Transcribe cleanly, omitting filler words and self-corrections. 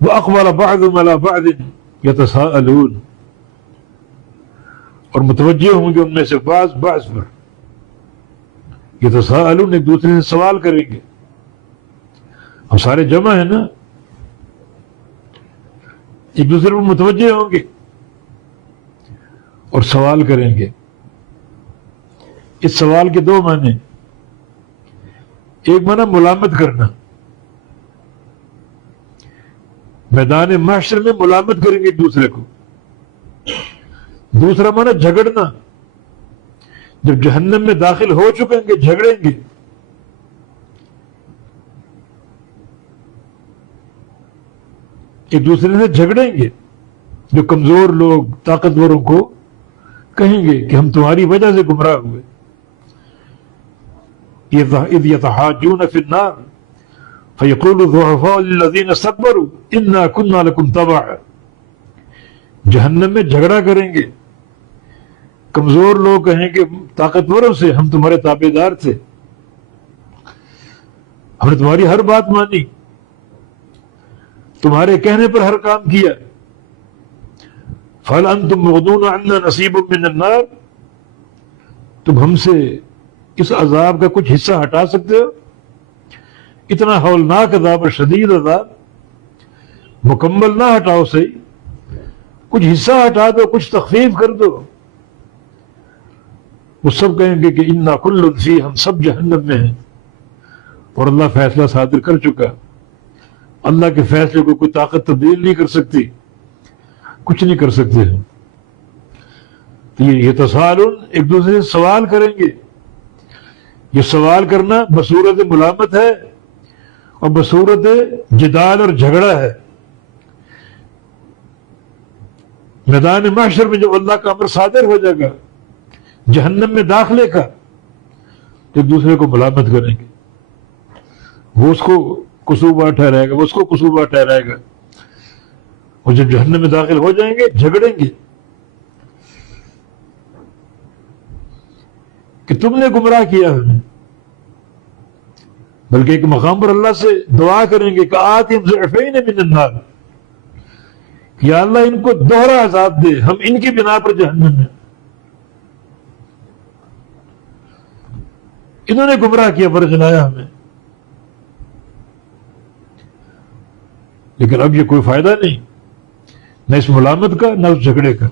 وَأَقْبَلَ بَعْضُهُمْ عَلَىٰ بَعْضٍ يَتَسَاءَلُونَ، اور متوجہ ہوں گے ان میں سے بعض پر، یتساءلون، ایک دوسرے سے سوال کریں گے. ہم سارے جمع ہیں نا، ایک دوسرے پر متوجہ ہوں گے اور سوال کریں گے. اس سوال کے دو معنی، ایک معنی ملامت کرنا، میدان محشر میں ملامت کریں گے ایک دوسرے کو. دوسرا معنی جھگڑنا، جب جہنم میں داخل ہو چکیں گے جھگڑیں گے. ایک دوسرے سے جھگڑیں گے. جو کمزور لوگ طاقتوروں کو کہیں گے کہ ہم تمہاری وجہ سے گمراہ ہوئے. اذ يتحاجون في النار فيقول الضعفاء للذين استكبروا انا كنا لكم تبعا. جہنم میں جھگڑا کریں گے. کمزور لوگ کہیں گے طاقتوروں سے ہم تمہارے تابع دار تھے، ہم نے تمہاری ہر بات مانی، تمہارے کہنے پر ہر کام کیا. فَهَلْ أَنْتُمْ مُغْنُونَ عَنَّا نَصِيبٌ مِّنَ النَّارِ، تم ہم سے اس عذاب کا کچھ حصہ ہٹا سکتے ہو؟ اتنا ہولناک عذاب اور شدید عذاب، مکمل نہ ہٹاؤ صحیح، کچھ حصہ ہٹا دو، کچھ تخفیف کر دو. وہ سب کہیں گے کہ انا کل فیہ، ہم سب جہنم میں ہیں، اور اللہ فیصلہ صادر کر چکا. اللہ کے فیصلے کو کوئی طاقت تبدیل نہیں کر سکتی، کچھ نہیں کر سکتے ہیں. تو یہ تساؤل، ایک دوسرے سے سوال کریں گے. یہ سوال کرنا بصورت ملامت ہے اور بصورت جدال اور جھگڑا ہے. میدان محشر میں جب اللہ کا امر صادر ہو جائے گا جہنم میں داخلے کا، تو ایک دوسرے کو ملامت کریں گے. وہ اس کو قصوبہ ٹھہرائے گا، وہ اس کو قصوبہ ٹھہرائے گا، اور جب جہنم میں داخل ہو جائیں گے جھگڑیں گے کہ تم نے گمراہ کیا ہمیں. بلکہ ایک مقام پر اللہ سے دعا کریں گے کہ آتِهِمْ ضِعْفَيْنِ مِنَ النَّارِ، یا اللہ ان کو دوہرا عذاب دے، ہم ان کی بنا پر جہنم میں. انہوں نے گمراہ کیا، ورجلایا ہمیں. لیکن اب یہ کوئی فائدہ نہیں، نہ اس ملامت کا نہ اس جھگڑے کا.